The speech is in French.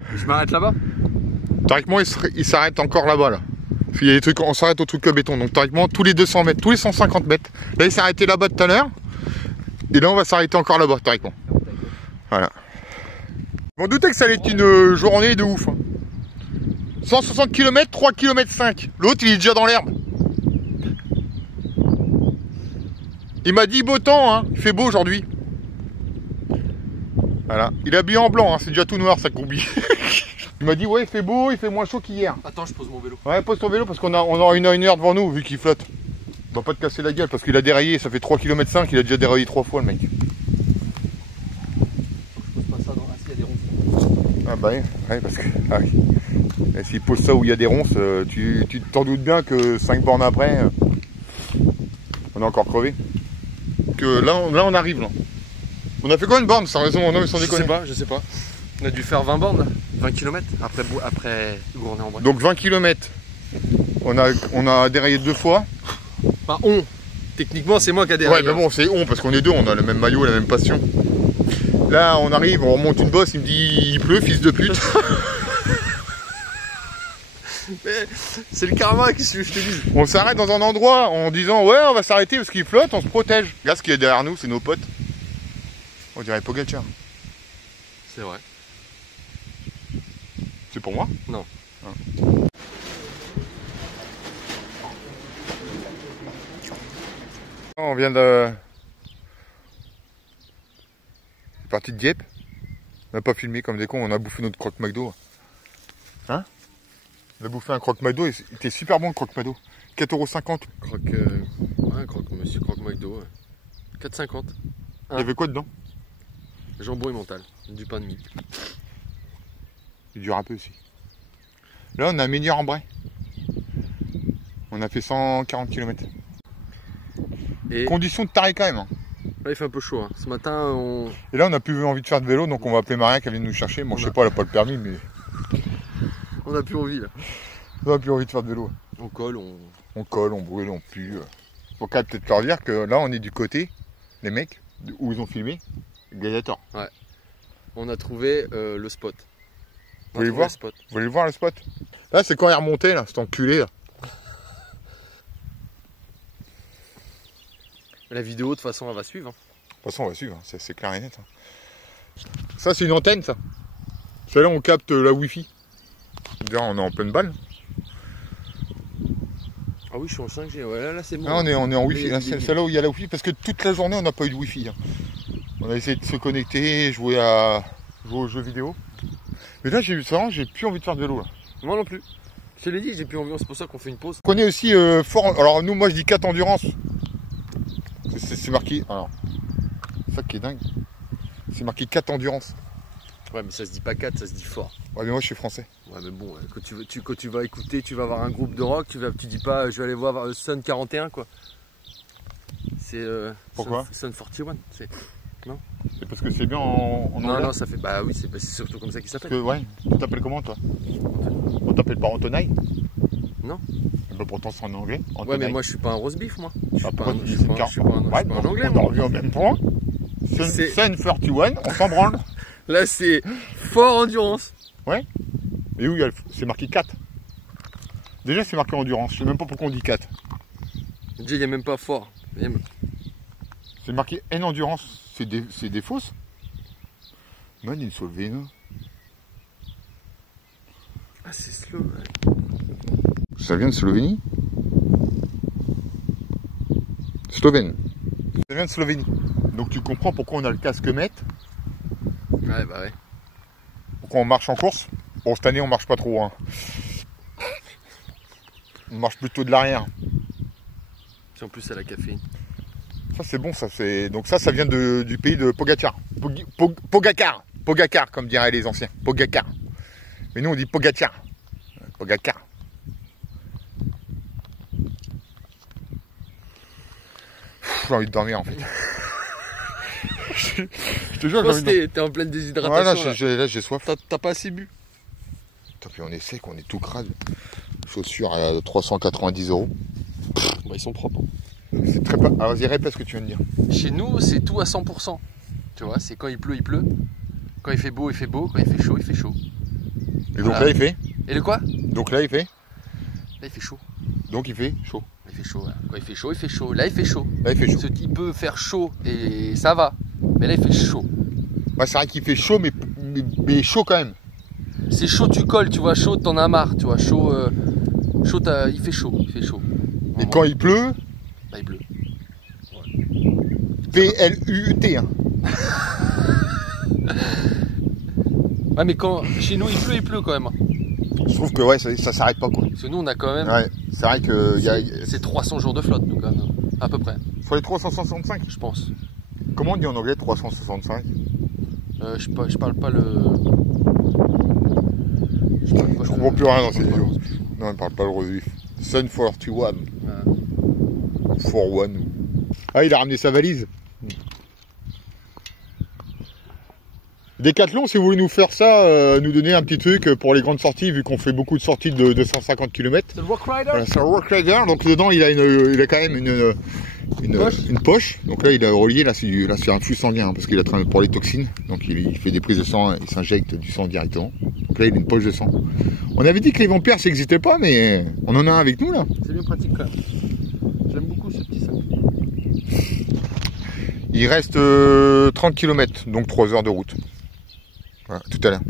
Je m'arrête là-bas. Théoriquement, il s'arrête encore là-bas, là. Puis il y a des trucs, on s'arrête au truc béton. Donc théoriquement, tous les 200 mètres, tous les 150 mètres. Là, il s'est arrêté là-bas tout à l'heure. Et là, on va s'arrêter encore là-bas, théoriquement. Voilà. Je m'en doutais que ça allait être une journée de ouf. Hein. 160 km, 3 km 5. L'autre, il est déjà dans l'herbe. Il m'a dit beau temps, hein. Il fait beau aujourd'hui. Voilà. Il est habillé en blanc, hein. C'est déjà tout noir, sa combi. Il m'a dit, ouais, il fait beau, il fait moins chaud qu'hier. Attends, je pose mon vélo. Ouais, pose ton vélo parce qu'on aura une heure devant nous, vu qu'il flotte. On va pas te casser la gueule parce qu'il a déraillé, ça fait 3 km 5, il a déjà déraillé 3 fois, le mec. Je pose pas ça dans s'il y a des ronces. Ah bah ouais, parce que... Ah oui. Et s'il pose ça où il y a des ronces, tu t'en doutes bien que 5 bornes après, on a encore crevé. Que là, on arrive, là. On a fait quoi une borne, sans raison, non, sans déconner. Je sais pas. On a dû faire 20 bornes, là. 20 km après Gournay en vrai. Donc 20 km. On a déraillé 2 fois. Enfin, techniquement, c'est moi qui a déraillé. Ouais, mais bon, c'est parce qu'on est deux, on a le même maillot, la même passion. Là, on arrive, on remonte une bosse, il me dit il pleut, fils de pute. C'est le karma, qu'est-ce que je te dis. On s'arrête dans un endroit en disant ouais, on va s'arrêter parce qu'il flotte, on se protège. Regarde ce qu'il y a derrière nous, c'est nos potes. On dirait Pogacar. C'est vrai. C'est pour moi? Non. Ah. On vient de... partie de Dieppe. On n'a pas filmé comme des cons, on a bouffé notre croque McDo. Hein? On a bouffé un croque McDo et il était super bon le croque McDo. 4,50 €. Ouais, monsieur croque McDo. 4,50 €. Il y avait quoi dedans? Jambon et mental, du pain de mie. Il dure un peu aussi. Là, on a un meilleur en bray. On a fait 140 km. Et... Condition de taré quand même. Hein. Là, il fait un peu chaud. Hein. Ce matin, on... Et là, on n'a plus envie de faire de vélo, donc on va appeler Maria qui vient nous chercher. Bon, je sais pas, elle n'a pas le permis, mais... On n'a plus envie, là. On n'a plus envie de faire de vélo. On colle, on colle, on brûle, on pue. Faut quand même peut-être leur dire que là, on est du côté, les mecs, où ils ont filmé, Gladiator. Ouais. On a trouvé le spot. Vous voulez voir? Vous voulez voir le spot? Là, c'est quand il est remonté, là, cet enculé, là. La vidéo, de toute façon, elle va suivre. Hein. De toute façon, on va suivre, hein. C'est clair et net. Hein. Ça, c'est une antenne, ça. Celle-là, on capte la Wi-Fi. D'ailleurs, on est en pleine balle. Ah oui, je suis en 5G. Ouais, là, c'est bon. Ah, on est en Wi-Fi. C'est celle-là où il y a la Wi-Fi, parce que toute la journée, on n'a pas eu de Wi-Fi. Hein. On a essayé de se connecter, jouer aux jeux vidéo. Mais là, j'ai plus envie de faire de vélo, là. Moi non plus. Je te l'ai dit, j'ai plus envie. C'est pour ça qu'on fait une pause. On connaît aussi fort. Alors, nous, moi, je dis 4 endurance. C'est marqué. Alors, c'est ça qui est dingue. C'est marqué 4 endurance. Ouais, mais ça se dit pas 4, ça se dit fort. Ouais, mais moi, je suis français. Ouais, mais bon, quand tu vas écouter, tu vas voir un groupe de rock, tu dis pas, je vais aller voir Sun 41, quoi. C'est. Pourquoi Sun 41. Non? C'est parce que c'est bien en anglais. Non, ça fait. Bah oui, c'est surtout comme ça qu'il s'appelle. Ouais, tu t'appelles comment, toi? On t'appelle pas Antonaille? Non. Bah, pourtant, c'est en anglais. Antonaille. Ouais, mais moi, je suis pas un roast beef, moi. Je suis pas un anglais. On en revient au même point. Sun 41, on s'en branle. Là, c'est fort endurance. Ouais. Et où c'est marqué 4. Déjà, c'est marqué endurance. Je sais même pas pourquoi on dit 4. Déjà, il n'y a même pas fort. C'est marqué N endurance. C'est des fausses. Man in Slovène. Ah, c'est slovène. Ça vient de Slovénie? Slovène. Ça vient de Slovénie. Donc tu comprends pourquoi on a le casque mètre. Ouais, bah ouais. Pourquoi on marche en course? Bon, cette année, on marche pas trop. Hein. On marche plutôt de l'arrière. En plus, à la caféine. Ça, c'est bon. Donc ça vient du pays de Pogacar. Pogacar, comme diraient les anciens. Pogacar. Mais nous, on dit Pogacar. Pogacar. J'ai envie de dormir, en fait. Je te jure que j'ai envie de... T'es en pleine déshydratation. Ouais, là, j'ai soif. T'as pas assez bu. Puis on est sec, on est tout crade. Chaussures à 390 €. Bah, ils sont propres. C'est très pas. Alors vas-y, répète ce que tu viens de dire. Chez nous, c'est tout à 100%. Tu vois, c'est quand il pleut, il pleut. Quand il fait beau, il fait beau. Quand il fait chaud, il fait chaud. Et donc là il fait. Et le quoi? Donc là il fait. Là il fait chaud. Donc il fait chaud. Il fait chaud, ouais. Quand il fait chaud, il fait chaud. Là il fait chaud. Là il fait chaud. Il peut faire chaud et ça va. Mais là il fait chaud. Ouais, c'est vrai qu'il fait chaud, mais chaud quand même. C'est chaud, tu colles, tu vois, chaud, t'en as marre, tu vois, chaud, chaud, il fait chaud, il fait chaud. Et quand il pleut, bah, il pleut. P-L-U-T. Hein. Ouais, mais quand chez nous il pleut quand même. Je trouve que ouais, ça s'arrête pas quoi. Parce que nous on a quand même. Ouais, c'est vrai que c'est 300 jours de flotte, nous, quand même, à peu près. Sur les 365, je pense. Comment on dit en anglais 365? Je parle pas le. Je comprends plus rien dans ces vidéos. Non, il parle pas le rosif. Sun 41. Ouais. 41. Ah, il a ramené sa valise. Décathlon, si vous voulez nous faire ça, nous donner un petit truc pour les grandes sorties, vu qu'on fait beaucoup de sorties de 250 km. C'est le Rock Rider. Voilà, c'est un Rock Rider, donc dedans il a quand même une poche. Donc là il a relié, là c'est un flux sanguin, parce qu'il a travaillé pour les toxines. Donc il fait des prises de sang, il s'injecte du sang directement. Donc là il a une poche de sang. On avait dit que les vampires ça n'existait pas, mais on en a un avec nous là. C'est bien pratique quand même. J'aime beaucoup ce petit sac. Il reste 30 km, donc 3 heures de route. Voilà, tout à l'heure.